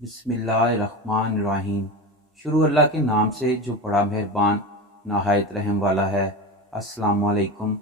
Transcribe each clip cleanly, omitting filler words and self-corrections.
بسم اللہ الرحمن الرحیم۔ شروع اللہ کے نام سے جو بڑا مہربان نہایت رحم والا ہے۔ السلام علیکم۔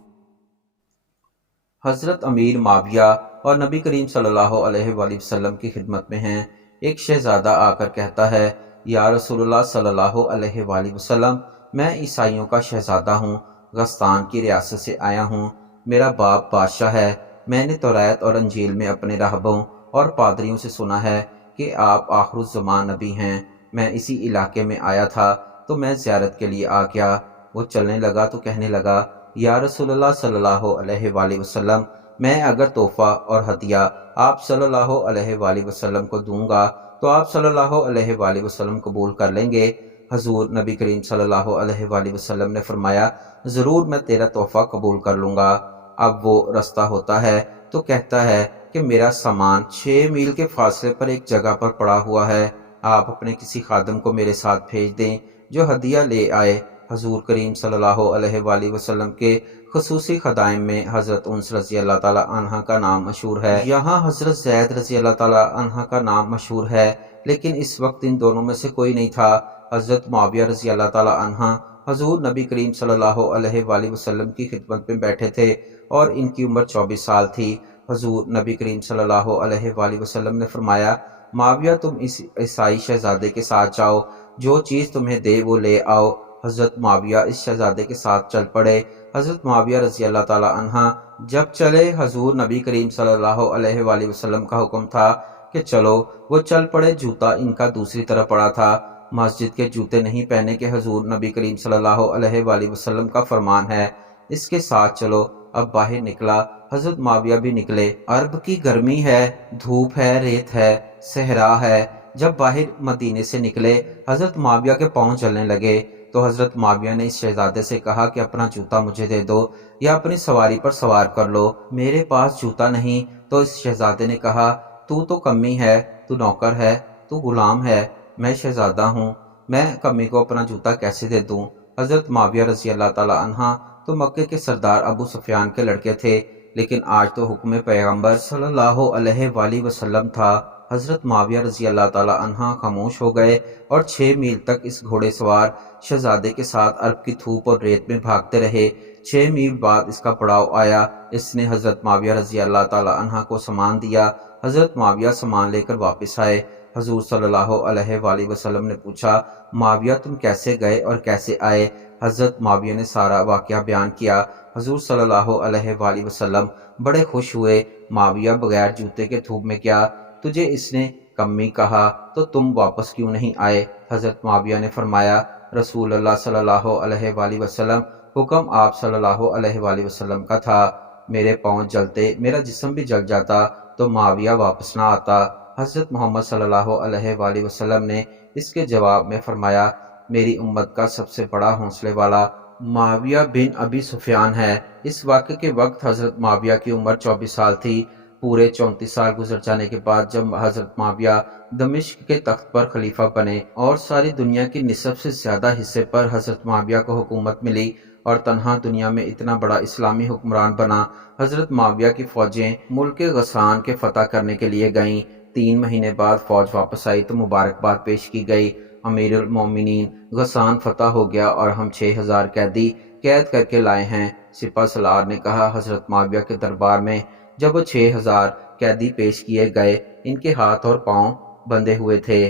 حضرت امیر معاویہ اور نبی کریم صلی اللہ علیہ وآلہ وسلم کی خدمت میں ہیں۔ ایک شہزادہ آ کر کہتا ہے، یا رسول اللہ صلی اللہ علیہ وآلہ وسلم، میں عیسائیوں کا شہزادہ ہوں، غسطان کی ریاست سے آیا ہوں۔ میرا باپ بادشاہ ہے۔ میں نے توریت اور انجیل میں اپنے راہبوں اور پادریوں سے سنا ہے کہ آپ آخر الزمان نبی ہیں۔ میں اسی علاقے میں آیا تھا تو میں زیارت کے لیے آ گیا۔ وہ چلنے لگا تو کہنے لگا، یا رسول اللہ صلی اللہ علیہ وآلہ وسلم، میں اگر تحفہ اور ہدیہ آپ صلی اللہ علیہ وآلہ وسلم کو دوں گا تو آپ صلی اللہ علیہ وآلہ وسلم قبول کر لیں گے؟ حضور نبی کریم صلی اللہ علیہ وآلہ وسلم نے فرمایا، ضرور میں تیرا تحفہ قبول کر لوں گا۔ اب وہ رستہ ہوتا ہے تو کہتا ہے کہ میرا سامان 6 میل کے فاصلے پر ایک جگہ پر پڑا ہوا ہے، آپ اپنے کسی خادم کو میرے ساتھ بھیج دیں جو ہدیہ لے آئے۔ حضور کریم صلی اللہ علیہ وآلہ وسلم کے خصوصی خدائم میں حضرت انس رضی اللہ تعالی عنہ کا نام مشہور ہے۔ یہاں حضرت زید رضی اللہ تعالی عنہ کا نام مشہور ہے، لیکن اس وقت ان دونوں میں سے کوئی نہیں تھا۔ حضرت معاویہ رضی اللہ تعالی عنہ حضور نبی کریم صلی اللہ علیہ وآلہ وسلم کی خدمت میں بیٹھے تھے اور ان کی عمر 24 سال تھی۔ حضور نبی کریم صلی اللہ علیہ وآلہ وسلم نے فرمایا، معاویہ تم اس عیسائی شہزادے کے ساتھ جاؤ، جو چیز تمہیں دے وہ لے آؤ۔ حضرت معاویہ اس شہزادے کے ساتھ چل پڑے۔ حضرت معاویہ رضی اللہ تعالی عنہ جب چلے، حضور نبی کریم صلی اللہ علیہ وآلہ وسلم کا حکم تھا کہ چلو، وہ چل پڑے۔ جوتا ان کا دوسری طرف پڑا تھا۔ مسجد کے جوتے نہیں پہنے کہ حضور نبی کریم صلی اللہ علیہ وآلہ وسلم کا فرمان ہے، اس کے ساتھ چلو۔ اب باہر نکلا، حضرت معاویہ بھی نکلے۔ عرب کی گرمی ہے، دھوپ ہے، ریت ہے، صحرا ہے۔ جب باہر مدینے سے نکلے، حضرت معاویہ کے پاؤں جلنے لگے تو حضرت معاویہ نے اس شہزادے سے کہا کہ اپنا جوتا مجھے دے دو یا اپنی سواری پر سوار کر لو، میرے پاس جوتا نہیں۔ تو اس شہزادے نے کہا، تو کمی ہے، تو نوکر ہے، تو غلام ہے، میں شہزادہ ہوں، میں کمی کو اپنا جوتا کیسے دے دوں؟ حضرت معاویہ رضی اللہ تعالی عنہ تو مکے کے سردار ابو سفیان کے لڑکے تھے، لیکن آج تو حکم پیغمبر صلی اللہ علیہ وآلہ وسلم تھا۔ حضرت معاویہ رضی اللہ تعالی عنہ خاموش ہو گئے اور 6 میل تک اس گھوڑے سوار شہزادے کے ساتھ عرب کی دھوپ اور ریت میں بھاگتے رہے۔ 6 میل بعد اس کا پڑاؤ آیا۔ اس نے حضرت معاویہ رضی اللہ تعالی عنہ کو سامان دیا۔ حضرت معاویہ سامان لے کر واپس آئے۔ حضور صلی اللہ علیہ وآلہ وسلم نے پوچھا، معاویہ تم کیسے گئے اور کیسے آئے؟ حضرت معاویہ نے سارا واقعہ بیان کیا۔ حضور صلی اللہ علیہ وآلہ وسلم بڑے خوش ہوئے۔ معاویہ، بغیر جوتے کے دھوپ میں کیا؟ تجھے اس نے کمی کہا تو تم واپس کیوں نہیں آئے؟ حضرت معاویہ نے فرمایا، رسول اللہ صلی اللہ علیہ وآلہ وسلم، حکم آپ صلی اللہ علیہ وآلہ وسلم کا تھا، میرے پاؤں جلتے، میرا جسم بھی جل جاتا تو معاویہ واپس نہ آتا۔ حضرت محمد صلی اللہ علیہ وآلہ وسلم نے اس کے جواب میں فرمایا، میری امت کا سب سے بڑا حوصلے والا معاویہ بن ابی سفیان ہے۔ اس واقعے کے وقت حضرت معاویہ کی عمر 24 سال تھی۔ پورے 34 سال گزر جانے کے بعد جب حضرت معاویہ دمشق کے تخت پر خلیفہ بنے اور ساری دنیا کی نصف سے زیادہ حصے پر حضرت معاویہ کو حکومت ملی اور تنہا دنیا میں اتنا بڑا اسلامی حکمران بنا، حضرت معاویہ کی فوجیں ملک غسان کے فتح کرنے کے لیے گئیں۔ 3 مہینے بعد فوج واپس آئی تو مبارکباد پیش کی گئی، امیر المومنین، غسان فتح ہو گیا اور ہم 6000 قیدی قید کر کے لائے ہیں۔ سپہ سالار نے کہا، حضرت معاویہ کے دربار میں جب وہ 6000 قیدی پیش کیے گئے، ان کے ہاتھ اور پاؤں بندھے ہوئے تھے۔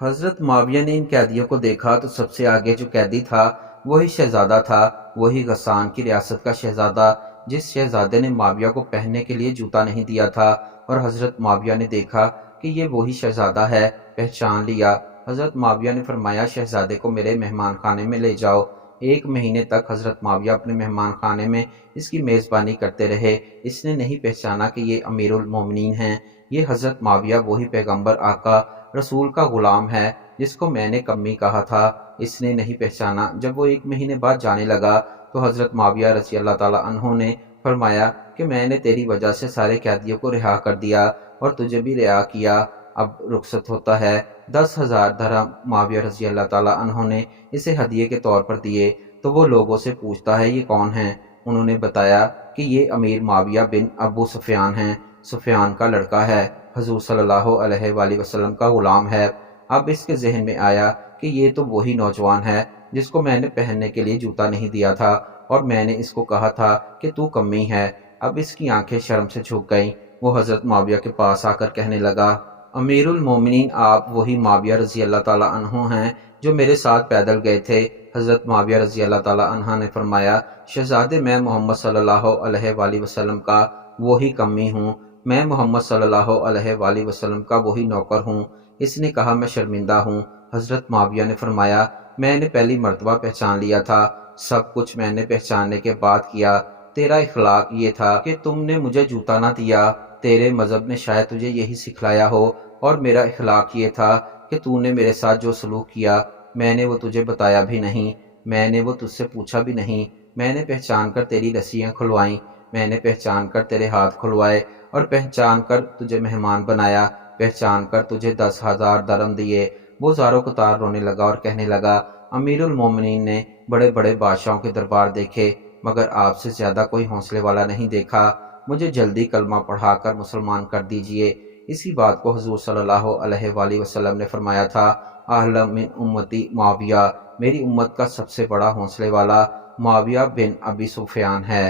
حضرت معاویہ نے ان قیدیوں کو دیکھا تو سب سے آگے جو قیدی تھا وہی شہزادہ تھا، وہی غسان کی ریاست کا شہزادہ، جس شہزادے نے معاویہ کو پہننے کے لیے جوتا نہیں دیا تھا۔ اور حضرت معاویہ نے دیکھا کہ یہ وہی شہزادہ ہے، پہچان لیا۔ حضرت معاویہ نے فرمایا، شہزادے کو میرے مہمان خانے میں لے جاؤ۔ 1 مہینے تک حضرت معاویہ اپنے مہمان خانے میں اس کی میزبانی کرتے رہے۔ اس نے نہیں پہچانا کہ یہ امیر المومنین ہیں، یہ حضرت معاویہ وہی پیغمبر آقا رسول کا غلام ہے جس کو میں نے کمی کہا تھا۔ اس نے نہیں پہچانا۔ جب وہ 1 مہینے بعد جانے لگا تو حضرت معاویہ رضی اللہ تعالی عنہ نے فرمایا کہ میں نے تیری وجہ سے سارے قیدیوں کو رہا کر دیا اور تجھے بھی رہا کیا، اب رخصت ہوتا ہے۔ 10,000 درہم معاویہ رضی اللہ تعالی عنہ نے اسے ہدیے کے طور پر دیے تو وہ لوگوں سے پوچھتا ہے، یہ کون ہیں؟ انہوں نے بتایا کہ یہ امیر معاویہ بن ابو سفیان ہیں، سفیان کا لڑکا ہے۔ حضور صلی اللہ علیہ وآلہ وسلم کا غلام ہے۔ اب اس کے ذہن میں آیا کہ یہ تو وہی نوجوان ہے جس کو میں نے پہننے کے لیے جوتا نہیں دیا تھا اور میں نے اس کو کہا تھا کہ تو کمی ہے۔ اب اس کی آنکھیں شرم سے جھک گئیں۔ وہ حضرت معاویہ کے پاس آ کر کہنے لگا، امیر المومنین، آپ وہی معاویہ رضی اللہ تعالیٰ عنہ ہیں جو میرے ساتھ پیدل گئے تھے؟ حضرت معاویہ رضی اللہ تعالیٰ عنہ نے فرمایا، شہزادے، میں محمد صلی اللہ علیہ وآلہ وسلم کا وہی کمی ہوں، میں محمد صلی اللہ علیہ وآلہ وسلم کا وہی نوکر ہوں۔ اس نے کہا، میں شرمندہ ہوں۔ حضرت معاویہ نے فرمایا، میں نے پہلی مرتبہ پہچان لیا تھا، سب کچھ میں نے پہچاننے کے بعد کیا۔ تیرا اخلاق یہ تھا کہ تم نے مجھے جوتا نہ دیا، تیرے مذہب نے شاید تجھے یہی سکھلایا ہو، اور میرا اخلاق یہ تھا کہ تو نے میرے ساتھ جو سلوک کیا میں نے وہ تجھے بتایا بھی نہیں، میں نے وہ تجھ سے پوچھا بھی نہیں۔ میں نے پہچان کر تیری رسیاں کھلوائیں، میں نے پہچان کر تیرے ہاتھ کھلوائے، اور پہچان کر تجھے مہمان بنایا، پہچان کر تجھے 10,000 درم دیے۔ وہ زاروں قطار رونے لگا اور کہنے لگا، امیر المومنین نے بڑے بڑے بادشاہوں کے دربار دیکھے مگر آپ سے زیادہ کوئی حوصلے والا نہیں دیکھا، مجھے جلدی کلمہ پڑھا کر مسلمان کر دیجئے۔ اسی بات کو حضور صلی اللہ علیہ وآلہ وسلم نے فرمایا تھا، اعلم من امتی معاویہ، میری امت کا سب سے بڑا حوصلے والا معاویہ بن ابی سفیان ہے۔